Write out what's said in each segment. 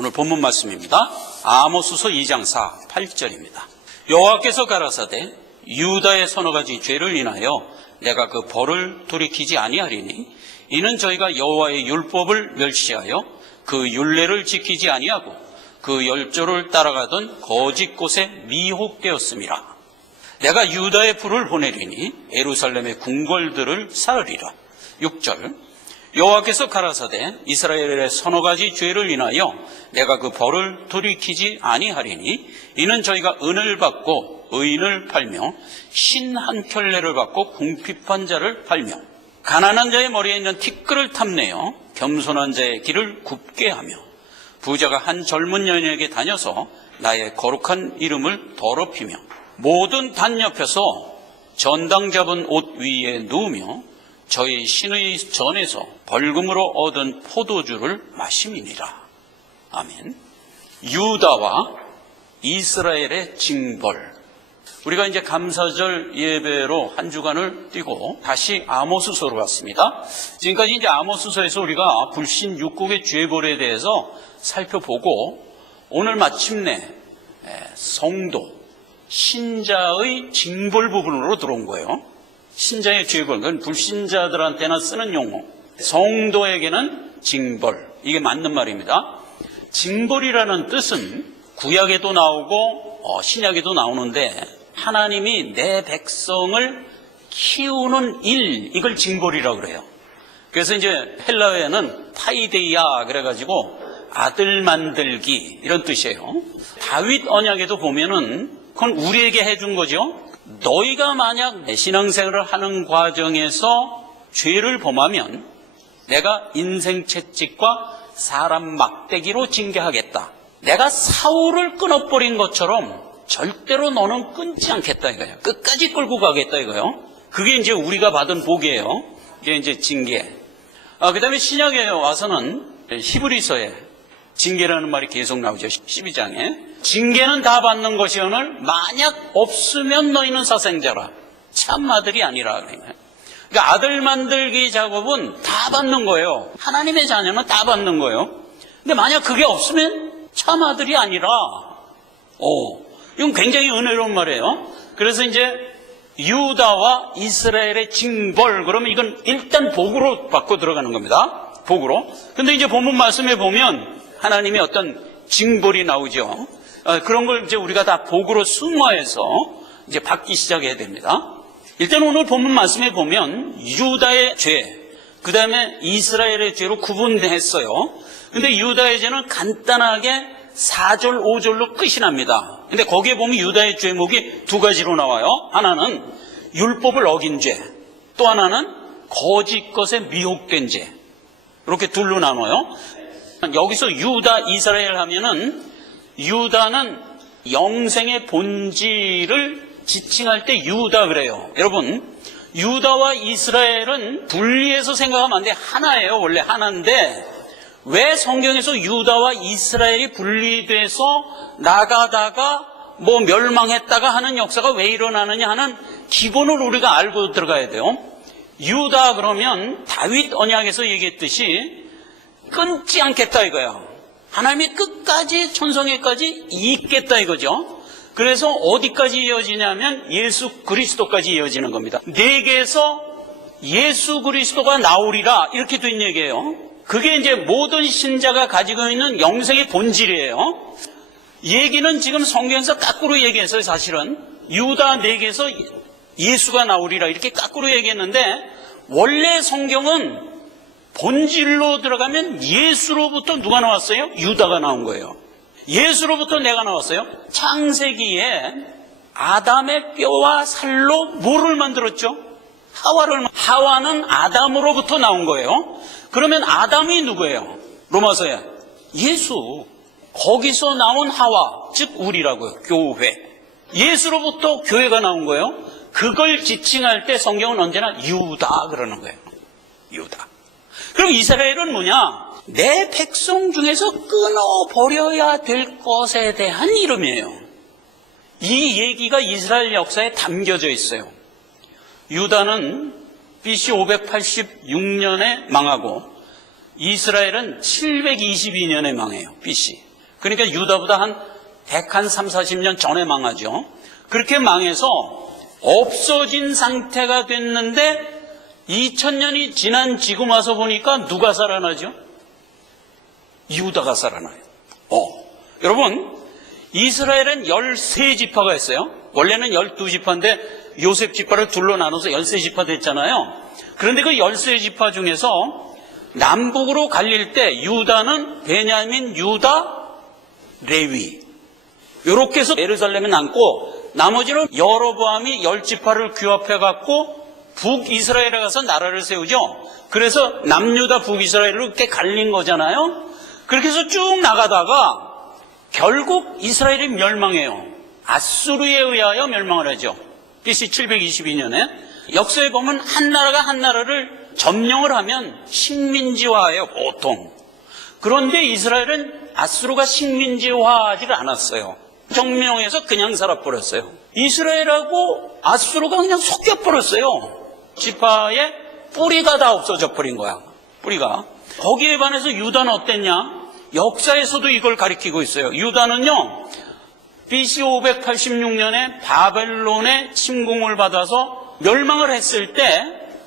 오늘 본문 말씀입니다. 아모스서 2장 8절입니다. 여호와께서 가라사대 유다의 서너 가지 죄를 인하여 내가 그 벌을 돌이키지 아니하리니 이는 저희가 여호와의 율법을 멸시하여 그 율례를 지키지 아니하고 그 열조를 따라가던 거짓 곳에 미혹되었음이라. 내가 유다의 불을 보내리니 예루살렘의 궁궐들을 사르리라. 6절 여호와께서 가라사대 이스라엘의 서너 가지 죄를 인하여 내가 그 벌을 돌이키지 아니하리니 이는 저희가 은을 받고 의인을 팔며 신 한 켤레를 받고 궁핍한 자를 팔며 가난한 자의 머리에 있는 티끌을 탐내어 겸손한 자의 길을 굽게 하며 부자가 한 젊은 여인에게 다녀서 나의 거룩한 이름을 더럽히며 모든 단 옆에서 전당 잡은 옷 위에 누우며 저희 신의 전에서 벌금으로 얻은 포도주를 마심이니라. 아멘. 유다와 이스라엘의 징벌. 우리가 이제 감사절 예배로 한 주간을 뛰고 다시 아모스서로 왔습니다. 지금까지 이제 아모스서에서 우리가 불신 육국의 죄벌에 대해서 살펴보고 오늘 마침내 성도, 신자의 징벌 부분으로 들어온 거예요. 신자의 죄벌, 그건 불신자들한테나 쓰는 용어. 성도에게는 징벌. 이게 맞는 말입니다. 징벌이라는 뜻은 구약에도 나오고 신약에도 나오는데 하나님이 내 백성을 키우는 일, 이걸 징벌이라고 그래요. 그래서 이제 헬라어에는 파이데이아 그래가지고 아들 만들기 이런 뜻이에요. 다윗 언약에도 보면은 그건 우리에게 해준 거죠. 너희가 만약 신앙생활을 하는 과정에서 죄를 범하면 내가 인생 채찍과 사람 막대기로 징계하겠다. 내가 사울을 끊어버린 것처럼 절대로 너는 끊지 않겠다 이거예요. 끝까지 끌고 가겠다 이거예요. 그게 이제 우리가 받은 복이에요. 이게 이제 징계. 그 다음에 신약에 와서는 히브리서에 징계라는 말이 계속 나오죠. 12장에. 징계는 다 받는 것이오늘 만약 없으면 너희는 사생자라. 참 아들이 아니라. 그러니까 아들 만들기 작업은 다 받는 거예요. 하나님의 자녀는 다 받는 거예요. 근데 만약 그게 없으면 참 아들이 아니라. 이건 굉장히 은혜로운 말이에요. 그래서 이제 유다와 이스라엘의 징벌, 그러면 이건 일단 복으로 받고 들어가는 겁니다. 복으로. 근데 이제 본문 말씀에 보면 하나님의 어떤 징벌이 나오죠. 그런 걸 이제 우리가 다 복으로 승화해서 이제 받기 시작해야 됩니다. 일단 오늘 본문 말씀에 보면 유다의 죄, 그 다음에 이스라엘의 죄로 구분했어요. 근데 유다의 죄는 간단하게 4절, 5절로 끝이 납니다. 근데 거기에 보면 유다의 죄목이 두 가지로 나와요. 하나는 율법을 어긴 죄, 또 하나는 거짓 것에 미혹된 죄. 이렇게 둘로 나눠요. 여기서 유다, 이스라엘 하면은 유다는 영생의 본질을 지칭할 때 유다 그래요. 여러분, 유다와 이스라엘은 분리해서 생각하면 안 돼. 하나예요. 원래 하나인데 왜 성경에서 유다와 이스라엘이 분리돼서 나가다가 멸망했다가 하는 역사가 왜 일어나느냐 하는 기본을 우리가 알고 들어가야 돼요. 유다 그러면 다윗 언약에서 얘기했듯이 끊지 않겠다 이거야. 하나님이 끝까지 천성에까지 잇겠다 이거죠. 그래서 어디까지 이어지냐면 예수 그리스도까지 이어지는 겁니다. 내게서 예수 그리스도가 나오리라 이렇게 된 얘기예요. 그게 이제 모든 신자가 가지고 있는 영생의 본질이에요. 얘기는 지금 성경에서 거꾸로 얘기했어요. 사실은 유다 내게서 예수가 나오리라 이렇게 거꾸로 얘기했는데 원래 성경은 본질로 들어가면 예수로부터 누가 나왔어요? 유다가 나온 거예요. 예수로부터 내가 나왔어요. 창세기에 아담의 뼈와 살로 뭐를 만들었죠? 하와는 아담으로부터 나온 거예요. 그러면 아담이 누구예요? 로마서에 예수. 거기서 나온 하와, 즉 우리라고요. 교회. 예수로부터 교회가 나온 거예요. 그걸 지칭할 때 성경은 언제나 유다 그러는 거예요. 유다. 그럼 이스라엘은 뭐냐? 내 백성 중에서 끊어버려야 될 것에 대한 이름이에요. 이 얘기가 이스라엘 역사에 담겨져 있어요. 유다는 BC 586년에 망하고 이스라엘은 722년에 망해요. BC. 그러니까 유다보다 한 130-40년 전에 망하죠. 그렇게 망해서 없어진 상태가 됐는데 2000년이 지난 지금 와서 보니까 누가 살아나죠? 유다가 살아나요. 여러분, 이스라엘은 13지파가 있어요. 원래는 12지파인데 요셉 지파를 둘로 나눠서 13지파 됐잖아요. 그런데 그 13지파 중에서 남북으로 갈릴 때 유다는 베냐민, 유다, 레위 이렇게 해서 예루살렘에 남고 나머지는 여로보암이 10지파를 규합해갖고 북이스라엘에 가서 나라를 세우죠. 그래서 남유다 북이스라엘로 이렇게 갈린 거잖아요. 그렇게 해서 쭉 나가다가 결국 이스라엘이 멸망해요. 아수르에 의하여 멸망을 하죠. BC 722년에. 역사에 보면 한 나라가 한 나라를 점령을 하면 식민지화해요, 보통. 그런데 이스라엘은 아수르가 식민지화하지를 않았어요. 점령해서 그냥 살아버렸어요. 이스라엘하고 아수르가 그냥 섞여버렸어요. 지파의 뿌리가 다 없어져 버린 거야. 뿌리가. 거기에 반해서 유다는 어땠냐? 역사에서도 이걸 가리키고 있어요. 유다는요, BC 586년에 바벨론의 침공을 받아서 멸망을 했을 때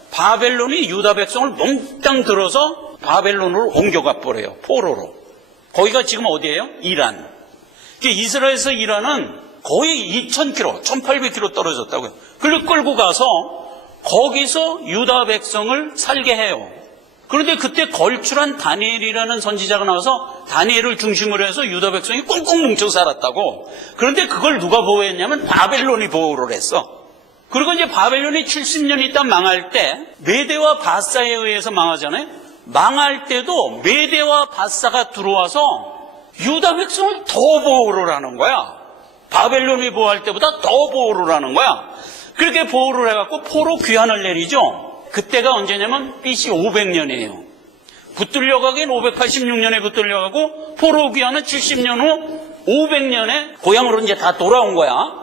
바벨론이 유다 백성을 몽땅 들어서 바벨론으로 옮겨가 버려요. 포로로. 거기가 지금 어디예요? 이란. 이스라엘에서 이란은 거의 2000km, 1800km 떨어졌다고요. 그걸 끌고 가서 거기서 유다 백성을 살게 해요. 그런데 그때 걸출한 다니엘이라는 선지자가 나와서 다니엘을 중심으로 해서 유다 백성이 꽁꽁 뭉쳐 살았다고. 그런데 그걸 누가 보호했냐면 바벨론이 보호를 했어. 그리고 이제 바벨론이 70년 있다 망할 때 메대와 바사에 의해서 망하잖아요. 망할 때도 메대와 바사가 들어와서 유다 백성을 더 보호를 하는 거야. 바벨론이 보호할 때보다 더 보호를 하는 거야. 그렇게 보호를 해갖고 포로 귀환을 내리죠. 그때가 언제냐면 BC 500년이에요. 붙들려가긴 586년에 붙들려가고 포로 귀환은 70년 후 500년에 고향으로 이제 다 돌아온 거야.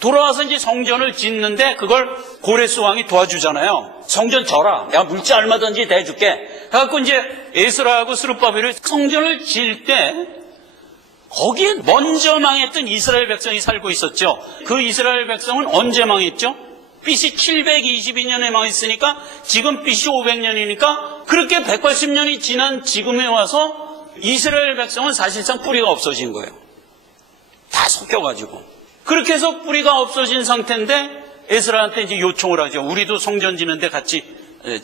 돌아와서 이제 성전을 짓는데 그걸 고레스 왕이 도와주잖아요. 성전 져라. 내가 물자 얼마든지 대줄게. 그래갖고 이제 에스라하고 스룹바벨이 성전을 지을 때 거기에 먼저 망했던 이스라엘 백성이 살고 있었죠. 그 이스라엘 백성은 언제 망했죠? BC 722년에 망했으니까 지금 BC 500년이니까 그렇게 180년이 지난 지금에 와서 이스라엘 백성은 사실상 뿌리가 없어진 거예요. 다 섞여가지고. 그렇게 해서 뿌리가 없어진 상태인데 에스라한테 이제 요청을 하죠. 우리도 성전 지는데 같이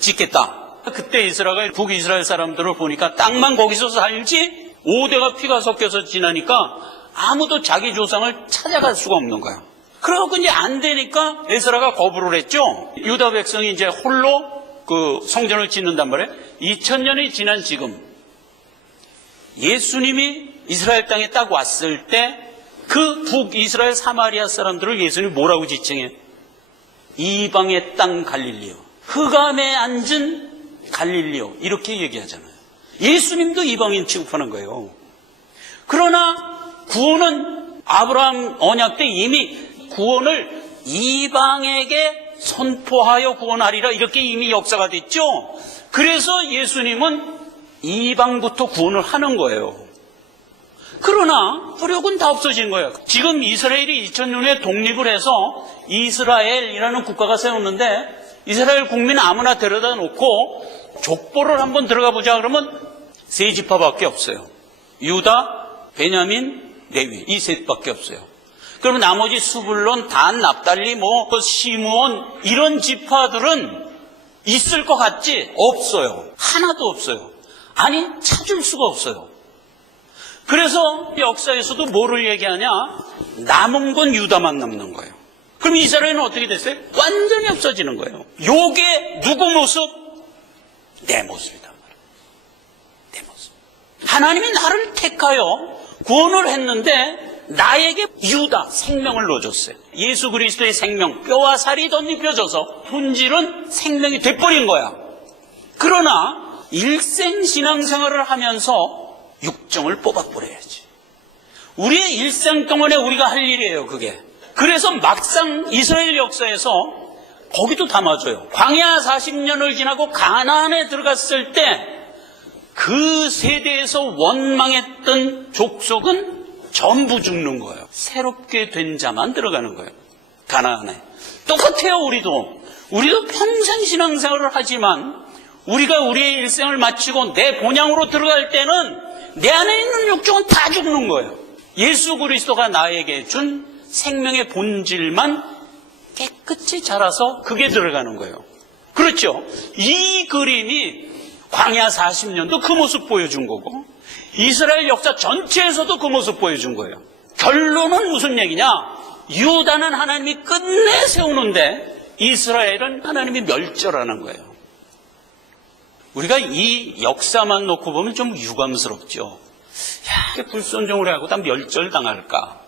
짓겠다. 그때 에스라가 북이스라엘 사람들을 보니까 땅만 거기서 살지 5대가 피가 섞여서 지나니까 아무도 자기 조상을 찾아갈 수가 없는 거야. 그래갖고 이제 안 되니까 에스라가 거부를 했죠. 유다 백성이 이제 홀로 그 성전을 짓는단 말이에요. 2000년이 지난 지금 예수님이 이스라엘 땅에 딱 왔을 때 그 북이스라엘 사마리아 사람들을 예수님이 뭐라고 지칭해요? 이방의 땅 갈릴리오. 흑암에 앉은 갈릴리오. 이렇게 얘기하잖아요. 예수님도 이방인 취급하는 거예요. 그러나 구원은 아브라함 언약 때 이미 구원을 이방에게 선포하여 구원하리라 이렇게 이미 역사가 됐죠. 그래서 예수님은 이방부터 구원을 하는 거예요. 그러나 뿌력은 다 없어진 거예요. 지금 이스라엘이 2000년에 독립을 해서 이스라엘이라는 국가가 세웠는데 이스라엘 국민 아무나 데려다 놓고 족보를 한번 들어가 보자 그러면 세 지파밖에 없어요. 유다, 베냐민, 레위 이 셋밖에 없어요. 그러면 나머지 수불론, 단, 납달리, 시므온 이런 지파들은 있을 것 같지? 없어요. 하나도 없어요. 아니 찾을 수가 없어요. 그래서 역사에서도 뭐를 얘기하냐? 남은 건 유다만 남는 거예요. 그럼 이스라엘은 어떻게 됐어요? 완전히 없어지는 거예요. 요게 누구 모습? 내 모습이다. 내 모습. 하나님이 나를 택하여 구원을 했는데 나에게 유다 생명을 넣어줬어요. 예수 그리스도의 생명, 뼈와 살이 덧입혀져서 본질은 생명이 돼버린 거야. 그러나 일생 신앙생활을 하면서 육정을 뽑아버려야지. 우리의 일생 동안에 우리가 할 일이에요, 그게. 그래서 막상 이스라엘 역사에서 거기도 다 맞아요. 광야 40년을 지나고 가나안에 들어갔을 때 그 세대에서 원망했던 족속은 전부 죽는 거예요. 새롭게 된 자만 들어가는 거예요. 가나안에. 똑같아요. 우리도 평생 신앙생활을 하지만 우리가 우리의 일생을 마치고 내 본향으로 들어갈 때는 내 안에 있는 육종은 다 죽는 거예요. 예수 그리스도가 나에게 준 생명의 본질만 깨끗이 자라서 그게 들어가는 거예요. 그렇죠? 이 그림이 광야 40년도 그 모습 보여준 거고 이스라엘 역사 전체에서도 그 모습 보여준 거예요. 결론은 무슨 얘기냐? 유다는 하나님이 끝내 세우는데 이스라엘은 하나님이 멸절하는 거예요. 우리가 이 역사만 놓고 보면 좀 유감스럽죠. 이렇게 불순종을 하고 다 멸절당할까?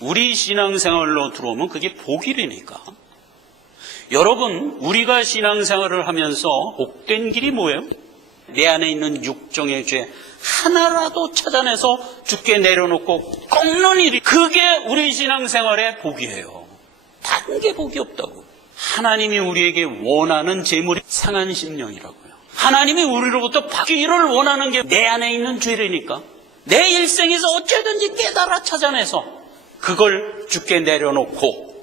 우리 신앙생활로 들어오면 그게 복이라니까. 여러분, 우리가 신앙생활을 하면서 복된 길이 뭐예요? 내 안에 있는 육종의 죄 하나라도 찾아내서 주께 내려놓고 꺾는 일이, 그게 우리 신앙생활의 복이에요. 다른 게 복이 없다고. 하나님이 우리에게 원하는 재물이 상한 심령이라고요. 하나님이 우리로부터 받기를 원하는 게 내 안에 있는 죄라니까. 내 일생에서 어쩌든지 깨달아 찾아내서 그걸 주께 내려놓고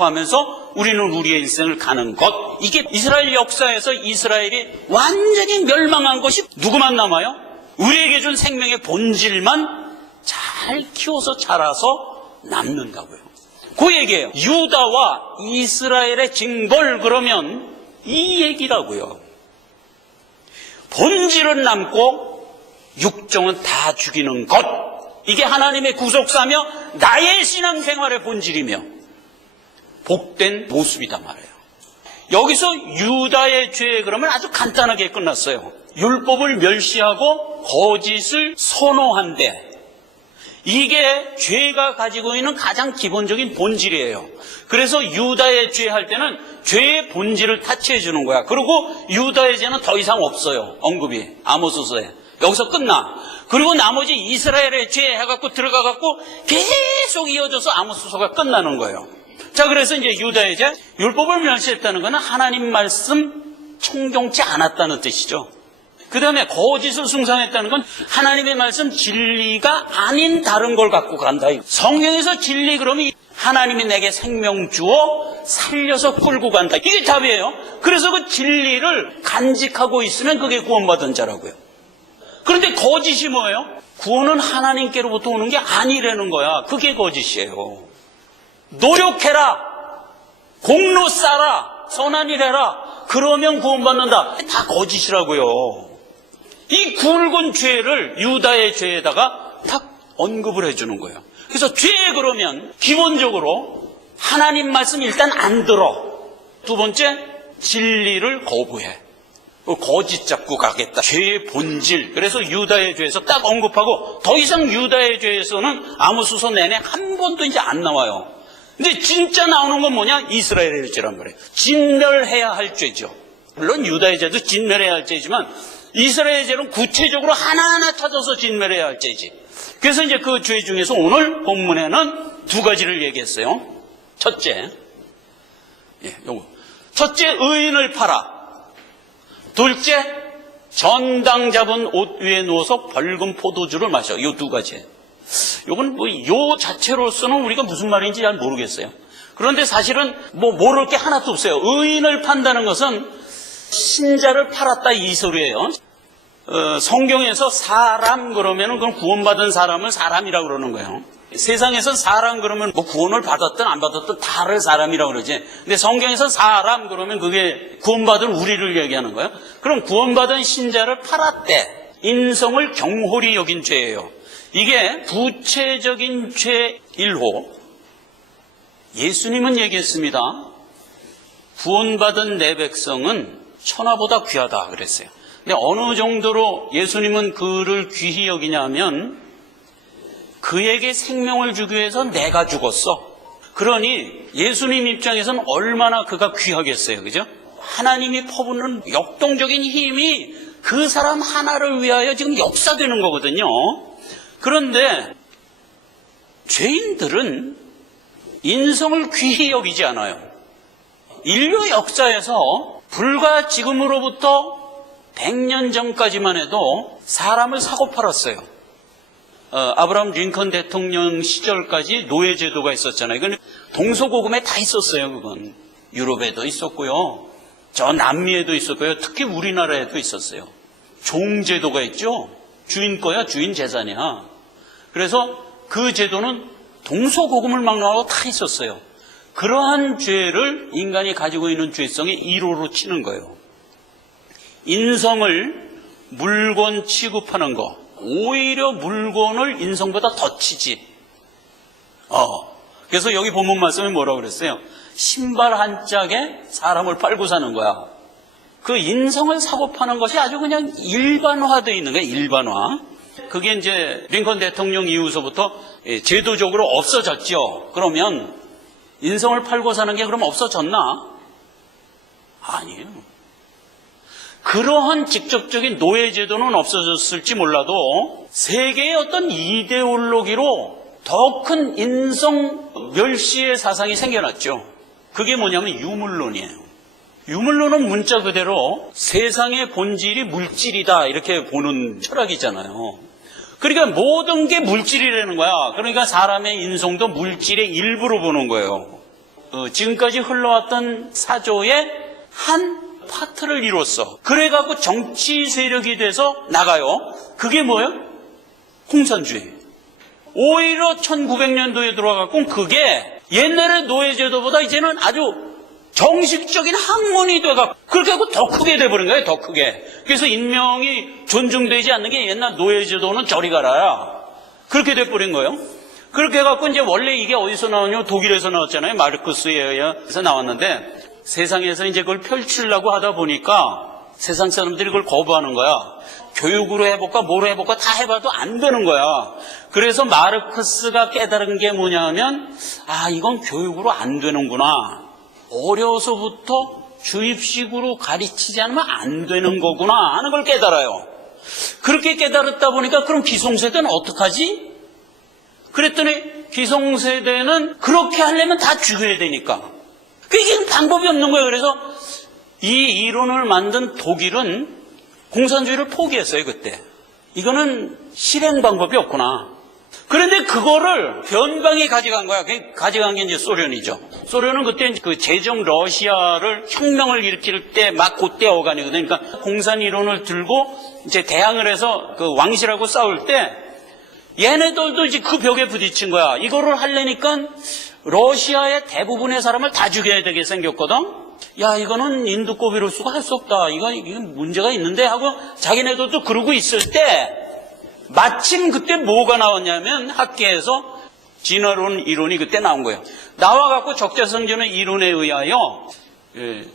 하면서 우리는 우리의 일생을 가는 것. 이게 이스라엘 역사에서 이스라엘이 완전히 멸망한 것이 누구만 남아요? 우리에게 준 생명의 본질만 잘 키워서 자라서 남는다고요. 그 얘기예요. 유다와 이스라엘의 징벌, 그러면 이 얘기라고요. 본질은 남고 육종은 다 죽이는 것. 이게 하나님의 구속사며 나의 신앙생활의 본질이며 복된 모습이다 말이에요. 여기서 유다의 죄 그러면 아주 간단하게 끝났어요. 율법을 멸시하고 거짓을 선호한대. 이게 죄가 가지고 있는 가장 기본적인 본질이에요. 그래서 유다의 죄 할 때는 죄의 본질을 타치해 주는 거야. 그리고 유다의 죄는 더 이상 없어요. 언급이 아모스서에. 여기서 끝나. 그리고 나머지 이스라엘의 죄 해갖고 들어가갖고 계속 이어져서 아모스서가 끝나는 거예요. 자, 그래서 이제 유다의 죄, 율법을 멸시했다는 것은 하나님 말씀 청종치 않았다는 뜻이죠. 그 다음에 거짓을 숭상했다는 건 하나님의 말씀 진리가 아닌 다른 걸 갖고 간다. 성경에서 진리 그러면 하나님이 내게 생명 주어 살려서 끌고 간다. 이게 답이에요. 그래서 그 진리를 간직하고 있으면 그게 구원받은 자라고요. 그런데 거짓이 뭐예요? 구원은 하나님께로부터 오는 게 아니라는 거야. 그게 거짓이에요. 노력해라, 공로 쌓아라, 선한 일 해라, 그러면 구원받는다. 다 거짓이라고요. 이 굵은 죄를 유다의 죄에다가 딱 언급을 해주는 거예요. 그래서 죄 그러면 기본적으로 하나님 말씀 일단 안 들어. 두 번째, 진리를 거부해. 거짓 잡고 가겠다. 죄의 본질. 그래서 유다의 죄에서 딱 언급하고 더 이상 유다의 죄에서는 아모스서 내내 한 번도 이제 안 나와요. 근데 진짜 나오는 건 뭐냐? 이스라엘의 죄란 말이에요. 진멸해야 할 죄죠. 물론 유다의 죄도 진멸해야 할 죄지만 이스라엘의 죄는 구체적으로 하나하나 찾아서 진멸해야 할 죄지. 그래서 이제 그 죄 중에서 오늘 본문에는 두 가지를 얘기했어요. 첫째, 첫째, 의인을 팔아. 둘째, 전당 잡은 옷 위에 누워서 벌금 포도주를 마셔. 이 두 가지. 이건 요 자체로서는 우리가 무슨 말인지 잘 모르겠어요. 그런데 사실은 모를 게 하나도 없어요. 의인을 판다는 것은 신자를 팔았다 이 소리예요. 성경에서 사람 그러면은 그건 구원받은 사람을 사람이라고 그러는 거예요. 세상에서 사람 그러면 구원을 받았든 안 받았든 다를 사람이라고 그러지. 근데 성경에서 사람 그러면 그게 구원받은 우리를 얘기하는 거예요. 그럼 구원받은 신자를 팔았대. 인성을 경홀히 여긴 죄예요. 이게 부채적인 죄 1호. 예수님은 얘기했습니다. 구원받은 내 백성은 천하보다 귀하다 그랬어요. 근데 어느 정도로 예수님은 그를 귀히 여기냐 하면 그에게 생명을 주기 위해서 내가 죽었어. 그러니 예수님 입장에서는 얼마나 그가 귀하겠어요. 그죠? 하나님이 퍼붓는 역동적인 힘이 그 사람 하나를 위하여 지금 역사되는 거거든요. 그런데 죄인들은 인성을 귀히 여기지 않아요. 인류 역사에서 불과 지금으로부터 100년 전까지만 해도 사람을 사고 팔았어요. 아브라함 링컨 대통령 시절까지 노예제도가 있었잖아요. 이건 동서고금에 다 있었어요. 그건 유럽에도 있었고요, 저 남미에도 있었고요, 특히 우리나라에도 있었어요. 종제도가 있죠. 주인 거야, 주인 재산이야. 그래서 그 제도는 동서고금을 막론하고 다 있었어요. 그러한 죄를 인간이 가지고 있는 죄성의 1호로 치는 거예요. 인성을 물건 취급하는 거, 오히려 물건을 인성보다 더 치지. 그래서 여기 본문 말씀에 뭐라고 그랬어요? 신발 한 짝에 사람을 팔고 사는 거야. 그 인성을 사고 파는 것이 아주 그냥 일반화되어 있는 거예요. 일반화. 그게 이제 링컨 대통령 이후서부터 제도적으로 없어졌죠. 그러면 인성을 팔고 사는 게 그럼 없어졌나? 아니에요. 그러한 직접적인 노예제도는 없어졌을지 몰라도 세계의 어떤 이데올로기로 더 큰 인성 멸시의 사상이 생겨났죠. 그게 뭐냐면 유물론이에요. 유물론은 문자 그대로 세상의 본질이 물질이다 이렇게 보는 철학이잖아요. 그러니까 모든 게 물질이라는 거야. 그러니까 사람의 인성도 물질의 일부로 보는 거예요. 지금까지 흘러왔던 사조의 한 파트를 이뤘어. 그래갖고 정치 세력이 돼서 나가요. 그게 뭐예요? 공산주의. 오히려 1900년도에 들어와갖고 그게 옛날의 노예제도보다 이제는 아주 정식적인 학문이 돼갖고 그렇게 하고 더 크게 돼버린 거예요. 더 크게. 그래서 인명이 존중되지 않는 게 옛날 노예제도는 저리 가라야. 그렇게 돼버린 거예요. 그렇게 해갖고 이제 원래 이게 어디서 나오냐면 독일에서 나왔잖아요. 마르크스에 의해서 나왔는데 세상에서 이제 그걸 펼치려고 하다 보니까 세상 사람들이 그걸 거부하는 거야. 교육으로 해볼까 뭐로 해볼까 다 해봐도 안 되는 거야. 그래서 마르크스가 깨달은 게 뭐냐면 이건 교육으로 안 되는구나. 어려서부터 주입식으로 가르치지 않으면 안 되는 거구나 하는 걸 깨달아요. 그렇게 깨달았다 보니까 그럼 기성세대는 어떡하지? 그랬더니 기성세대는 그렇게 하려면 다 죽여야 되니까. 그게 방법이 없는 거예요. 그래서 이 이론을 만든 독일은 공산주의를 포기했어요. 그때. 이거는 실행 방법이 없구나. 그런데 그거를 변방에 가져간 거야. 가져간 게 이제 소련이죠. 소련은 그때 그 제정 러시아를 혁명을 일으킬 때 막 그때 어간이거든요. 그러니까 공산 이론을 들고 이제 대항을 해서 그 왕실하고 싸울 때 얘네들도 이제 그 벽에 부딪힌 거야. 이거를 하려니까 러시아의 대부분의 사람을 다 죽여야 되게 생겼거든. 야, 이거는 인두꼬비로스가 할 수 없다. 이건 문제가 있는데 하고 자기네들도 그러고 있을 때 마침 그때 뭐가 나왔냐면 학계에서 진화론 이론이 그때 나온 거예요. 나와갖고 적재성전의 이론에 의하여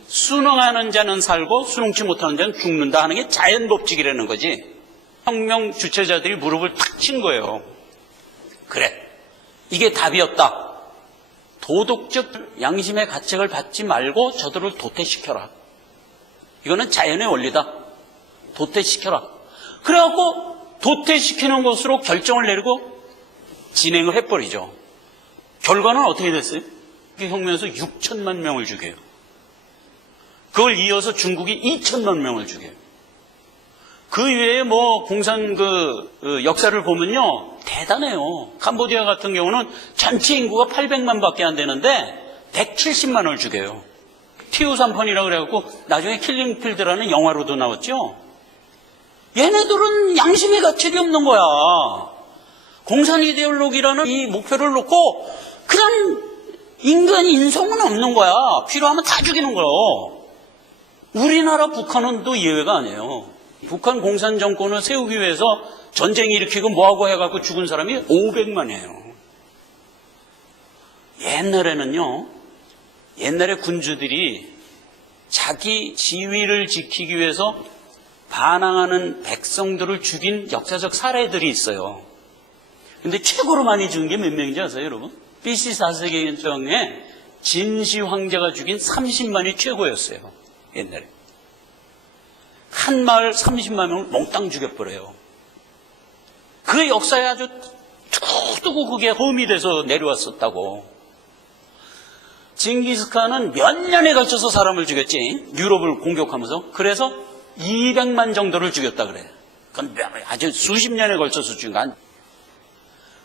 순응하는 자는 살고 순응치 못하는 자는 죽는다 하는 게 자연법칙이라는 거지. 혁명 주체자들이 무릎을 탁 친 거예요. 그래, 이게 답이었다. 도덕적 양심의 가책을 받지 말고 저들을 도태시켜라. 이거는 자연의 원리다. 도태시켜라. 그래갖고 도태시키는 것으로 결정을 내리고 진행을 해버리죠. 결과는 어떻게 됐어요? 이 혁명에서 6천만 명을 죽여요. 그걸 이어서 중국이 2천만 명을 죽여요. 그 외에 뭐 공산 역사를 보면요 대단해요. 캄보디아 같은 경우는 전체 인구가 800만 밖에 안 되는데 170만을 죽여요. 티우산펀이라고 그래갖고 나중에 킬링필드라는 영화로도 나왔죠. 얘네들은 양심의 가책이 없는 거야. 공산 이데올로기라는 이 목표를 놓고 그냥 인간 인성은 없는 거야. 필요하면 다 죽이는 거예요. 우리나라 북한은 또 예외가 아니에요. 북한 공산 정권을 세우기 위해서 전쟁 일으키고 뭐하고 해갖고 죽은 사람이 500만이에요. 옛날에 군주들이 자기 지위를 지키기 위해서 반항하는 백성들을 죽인 역사적 사례들이 있어요. 근데 최고로 많이 죽은 게 몇 명인지 아세요, 여러분? BC 4세기경에 진시 황제가 죽인 30만이 최고였어요. 옛날에. 한 마을 30만 명을 몽땅 죽여버려요. 그 역사에 아주 두고 그게 험이 돼서 내려왔었다고. 징기스칸은 몇 년에 걸쳐서 사람을 죽였지. 유럽을 공격하면서. 그래서 200만 정도를 죽였다 그래요. 그건 아주 수십 년에 걸쳐서 죽인 거 아니에요.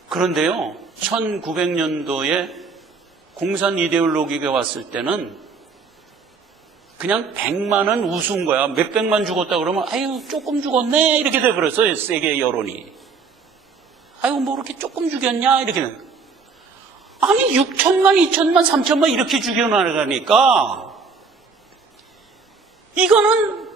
그런데요, 1900년도에 공산 이데올로기가 왔을 때는 그냥 100만은 우스운 거야. 몇백만 죽었다 그러면 아유 조금 죽었네 이렇게 돼버렸어요. 세계 여론이. 아유 뭐 그렇게 조금 죽였냐 이렇게. 아니 6천만 2천만 3천만 이렇게 죽여나가니까 이거는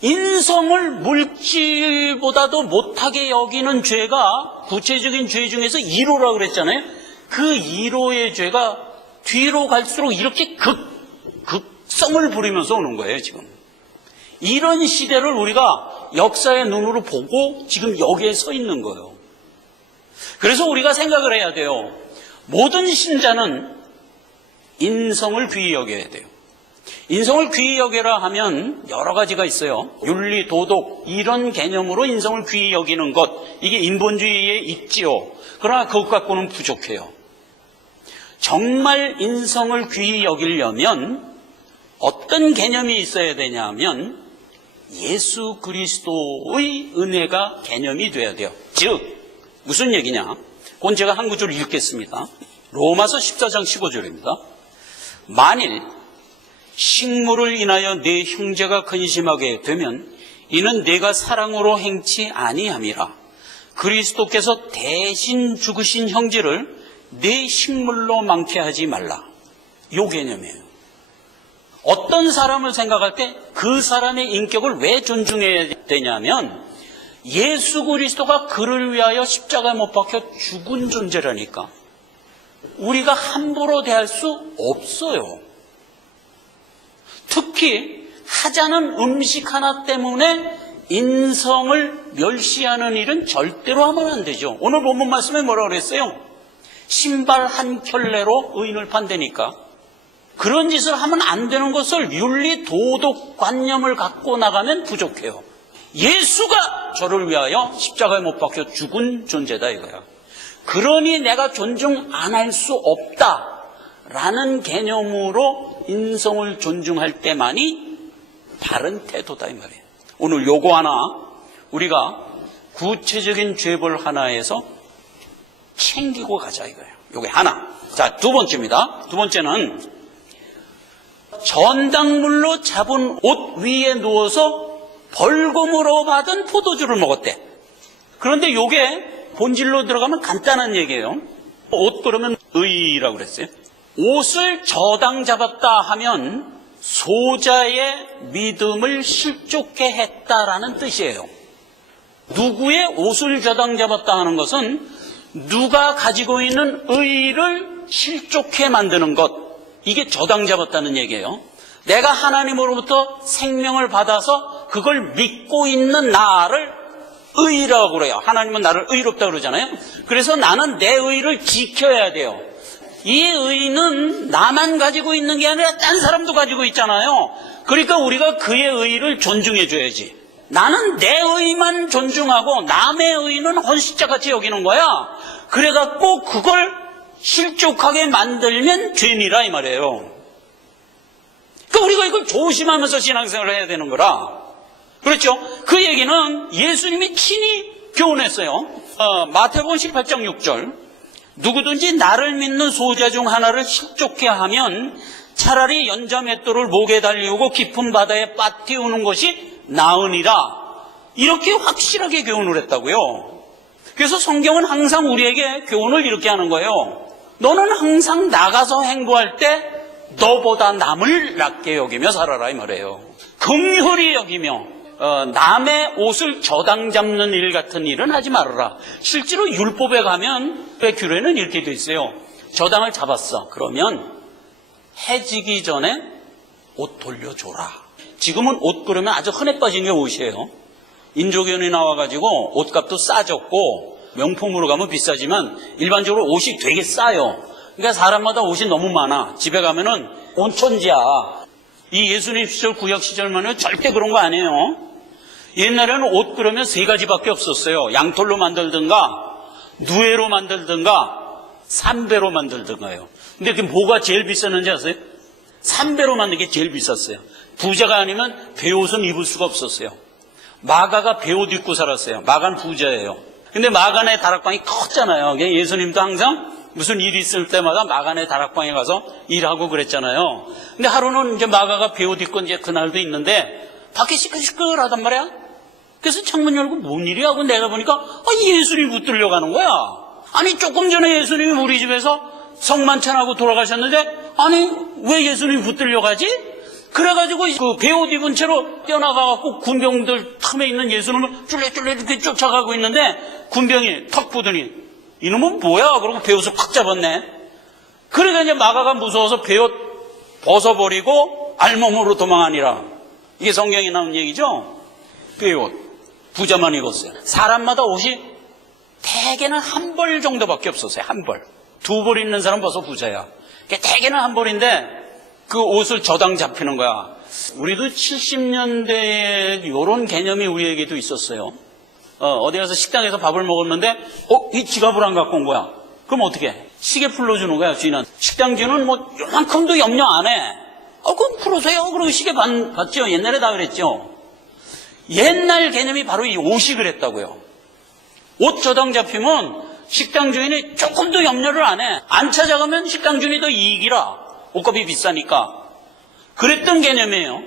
인성을 물질보다도 못하게 여기는 죄가 구체적인 죄 중에서 1호라고 그랬잖아요. 그 1호의 죄가 뒤로 갈수록 이렇게 극성을 부리면서 오는 거예요. 지금 이런 시대를 우리가 역사의 눈으로 보고 지금 여기에 서 있는 거예요. 그래서 우리가 생각을 해야 돼요. 모든 신자는 인성을 귀히 여겨야 돼요. 인성을 귀히 여겨라 하면 여러 가지가 있어요. 윤리, 도덕 이런 개념으로 인성을 귀히 여기는 것, 이게 인본주의에 있지요. 그러나 그것 갖고는 부족해요. 정말 인성을 귀히 여기려면 어떤 개념이 있어야 되냐 하면 예수 그리스도의 은혜가 개념이 돼야 돼요. 즉 무슨 얘기냐? 그건 제가 한 구절 읽겠습니다. 로마서 14장 15절입니다. 만일 식물을 인하여 내 형제가 근심하게 되면 이는 내가 사랑으로 행치 아니함이라. 그리스도께서 대신 죽으신 형제를 내 식물로 많게 하지 말라. 요 개념이에요. 어떤 사람을 생각할 때 그 사람의 인격을 왜 존중해야 되냐면 예수 그리스도가 그를 위하여 십자가에 못 박혀 죽은 존재라니까. 우리가 함부로 대할 수 없어요. 특히 하자는 음식 하나 때문에 인성을 멸시하는 일은 절대로 하면 안 되죠. 오늘 본문 말씀에 뭐라고 그랬어요? 신발 한 켤레로 의인을 판다니까. 그런 짓을 하면 안 되는 것을 윤리 도덕 관념을 갖고 나가면 부족해요. 예수가 저를 위하여 십자가에 못 박혀 죽은 존재다 이거야. 그러니 내가 존중 안 할 수 없다라는 개념으로 인성을 존중할 때만이 바른 태도다 이 말이에요. 오늘 요거 하나 우리가 구체적인 죄벌 하나에서 챙기고 가자 이거예요. 요게 하나. 자, 두 번째입니다. 두 번째는 전당물로 잡은 옷 위에 누워서 벌금으로 받은 포도주를 먹었대. 그런데 요게 본질로 들어가면 간단한 얘기예요. 옷 그러면 의라고 그랬어요. 옷을 저당 잡았다 하면 소자의 믿음을 실족해 했다라는 뜻이에요. 누구의 옷을 저당 잡았다 하는 것은 누가 가지고 있는 의를 실족해 만드는 것, 이게 저당 잡았다는 얘기예요. 내가 하나님으로부터 생명을 받아서 그걸 믿고 있는 나를 의라고 그래요. 하나님은 나를 의롭다고 그러잖아요. 그래서 나는 내 의를 지켜야 돼요. 이 의는 나만 가지고 있는 게 아니라 딴 사람도 가지고 있잖아요. 그러니까 우리가 그의 의를 존중해 줘야지. 나는 내 의만 존중하고 남의 의는 헌신자같이 여기는 거야. 그래갖고 그걸 실족하게 만들면 죄니라 이 말이에요. 그러니까 우리가 이걸 조심하면서 신앙생활을 해야 되는 거라. 그렇죠? 그 얘기는 예수님이 친히 교훈했어요. 마태복음 18장 6절. 누구든지 나를 믿는 소자 중 하나를 실족해 하면 차라리 연자맷돌을 목에 달리우고 깊은 바다에 빠뜨리우는 것이 나으니라. 이렇게 확실하게 교훈을 했다고요. 그래서 성경은 항상 우리에게 교훈을 이렇게 하는 거예요. 너는 항상 나가서 행보할 때 너보다 남을 낮게 여기며 살아라 이 말이에요. 긍휼히 여기며 남의 옷을 저당 잡는 일 같은 일은 하지 말아라. 실제로 율법에 가면 규례는 이렇게 돼 있어요. 저당을 잡았어. 그러면 해지기 전에 옷 돌려줘라. 지금은 옷 그러면 아주 흔해 빠진 게 옷이에요. 인조견이 나와가지고 옷값도 싸졌고 명품으로 가면 비싸지만 일반적으로 옷이 되게 싸요. 그러니까 사람마다 옷이 너무 많아. 집에 가면은 온천지야. 이 예수님 시절 구약 시절만 해도 절대 그런 거 아니에요. 옛날에는 옷 그러면 세 가지밖에 없었어요. 양털로 만들든가 누에로 만들든가 삼배로 만들든가요. 근데 그 뭐가 제일 비쌌는지 아세요? 삼배로 만든 게 제일 비쌌어요. 부자가 아니면 베옷은 입을 수가 없었어요. 마가가 베옷 입고 살았어요. 마가는 부자예요. 근데 마가네 다락방이 컸잖아요. 예수님도 항상 무슨 일이 있을 때마다 마가네 다락방에 가서 일하고 그랬잖아요. 근데 하루는 이제 마가가 베옷 입고 이제 그날도 있는데 밖에 시끌시끌하단 말이야. 그래서 창문 열고 뭔 일이야 하고 내가 보니까 예수님이 붙들려 가는 거야. 아니 조금 전에 예수님이 우리 집에서 성만찬하고 돌아가셨는데 아니 왜 예수님이 붙들려 가지? 그래가지고 그 베옷 입은 채로 뛰어나가갖고 군병들 틈에 있는 예수님을 쫄래쫄래 이렇게 쫓아가고 있는데 군병이 턱 보더니 이놈은 뭐야? 그러고 베옷을 팍 잡았네. 그러니까 이제 마가가 무서워서 베옷 벗어버리고 알몸으로 도망하니라. 이게 성경에 나온 얘기죠. 베옷 부자만 입었어요. 사람마다 옷이 대개는 한 벌 정도밖에 없었어요. 한 벌. 두 벌 있는 사람 벌써 부자야. 대개는 한 벌인데 그 옷을 저당 잡히는 거야. 우리도 70년대에 이런 개념이 우리에게도 있었어요. 어디 가서 식당에서 밥을 먹었는데 이 지갑을 안 갖고 온 거야. 그럼 어떻게 해? 시계 풀어주는 거야. 주인은. 식당주는 뭐 요만큼도 염려 안 해. 그럼 풀어서요. 그러고 시계 받죠. 옛날에 다 그랬죠. 옛날 개념이 바로 이 옷이 그랬다고요. 옷 저당 잡히면 식당 주인이 조금도 염려를 안 해. 안 찾아가면 식당 주인이 더 이익이라. 옷값이 비싸니까. 그랬던 개념이에요.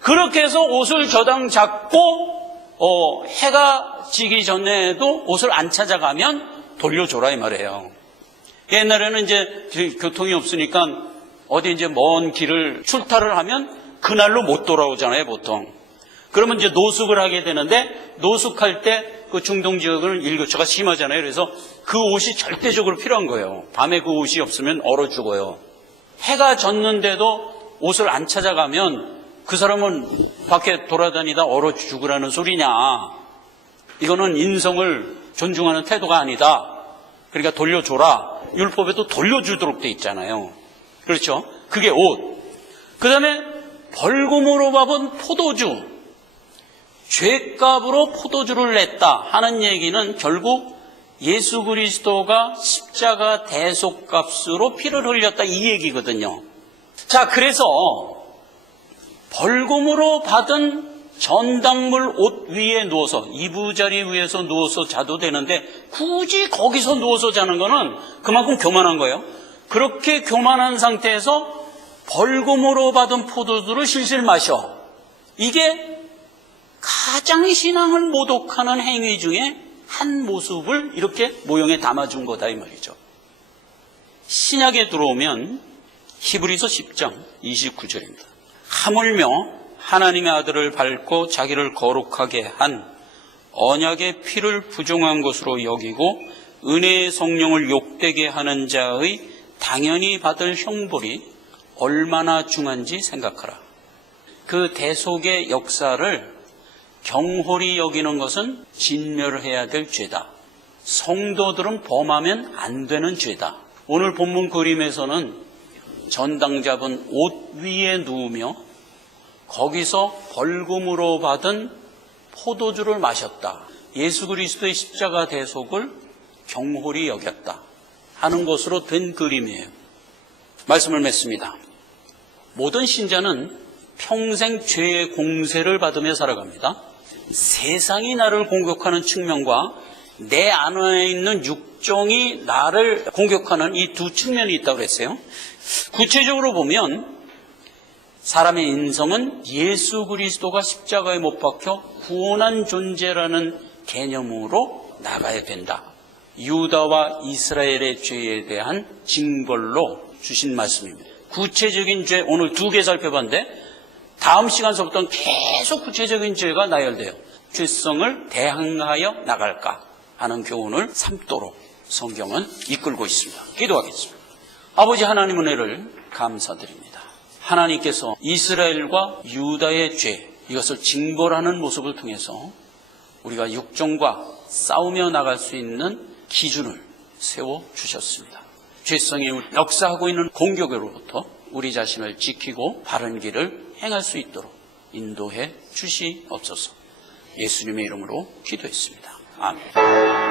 그렇게 해서 옷을 저당 잡고 해가 지기 전에도 옷을 안 찾아가면 돌려줘라 이 말이에요. 옛날에는 이제 교통이 없으니까 어디 이제 먼 길을 출타를 하면 그날로 못 돌아오잖아요, 보통. 그러면 이제 노숙을 하게 되는데 노숙할 때 그 중동 지역은 일교차가 심하잖아요. 그래서 그 옷이 절대적으로 필요한 거예요. 밤에 그 옷이 없으면 얼어 죽어요. 해가 졌는데도 옷을 안 찾아가면 그 사람은 밖에 돌아다니다 얼어 죽으라는 소리냐. 이거는 인성을 존중하는 태도가 아니다. 그러니까 돌려줘라. 율법에도 돌려주도록 돼 있잖아요. 그렇죠? 그게 옷. 그 다음에 벌금으로 받은 포도주. 죗값으로 포도주를 냈다 하는 얘기는 결국 예수 그리스도가 십자가 대속값으로 피를 흘렸다 이 얘기거든요. 자, 그래서 벌금으로 받은 전당물 옷 위에 누워서 이부자리 위에서 누워서 자도 되는데 굳이 거기서 누워서 자는 거는 그만큼 교만한 거예요. 그렇게 교만한 상태에서 벌금으로 받은 포도주를 실실 마셔. 이게 가장 신앙을 모독하는 행위 중에 한 모습을 이렇게 모형에 담아준 거다 이 말이죠. 신약에 들어오면 히브리서 10장 29절입니다. 하물며 하나님의 아들을 밟고 자기를 거룩하게 한 언약의 피를 부정한 것으로 여기고 은혜의 성령을 욕되게 하는 자의 당연히 받을 형벌이 얼마나 중한지 생각하라. 그 대속의 역사를 경홀히 여기는 것은 진멸해야 될 죄다. 성도들은 범하면 안 되는 죄다. 오늘 본문 그림에서는 전당 잡은 옷 위에 누우며 거기서 벌금으로 받은 포도주를 마셨다. 예수 그리스도의 십자가 대속을 경홀히 여겼다 하는 것으로 된 그림이에요. 말씀을 맺습니다. 모든 신자는 평생 죄의 공세를 받으며 살아갑니다. 세상이 나를 공격하는 측면과 내 안에 있는 육종이 나를 공격하는 이 두 측면이 있다고 그랬어요. 구체적으로 보면 사람의 인성은 예수 그리스도가 십자가에 못 박혀 구원한 존재라는 개념으로 나가야 된다. 유다와 이스라엘의 죄에 대한 징벌로 주신 말씀입니다. 구체적인 죄 오늘 2개 살펴봤는데 다음 시간서부터는 계속 구체적인 죄가 나열돼요. 죄성을 대항하여 나갈까 하는 교훈을 삼도록 성경은 이끌고 있습니다. 기도하겠습니다. 아버지 하나님 은혜를 감사드립니다. 하나님께서 이스라엘과 유다의 죄 이것을 징벌하는 모습을 통해서 우리가 육종과 싸우며 나갈 수 있는 기준을 세워주셨습니다. 죄성이 역사하고 있는 공격으로부터 우리 자신을 지키고 바른 길을 행할 수 있도록 인도해 주시옵소서. 예수님의 이름으로 기도했습니다. 아멘.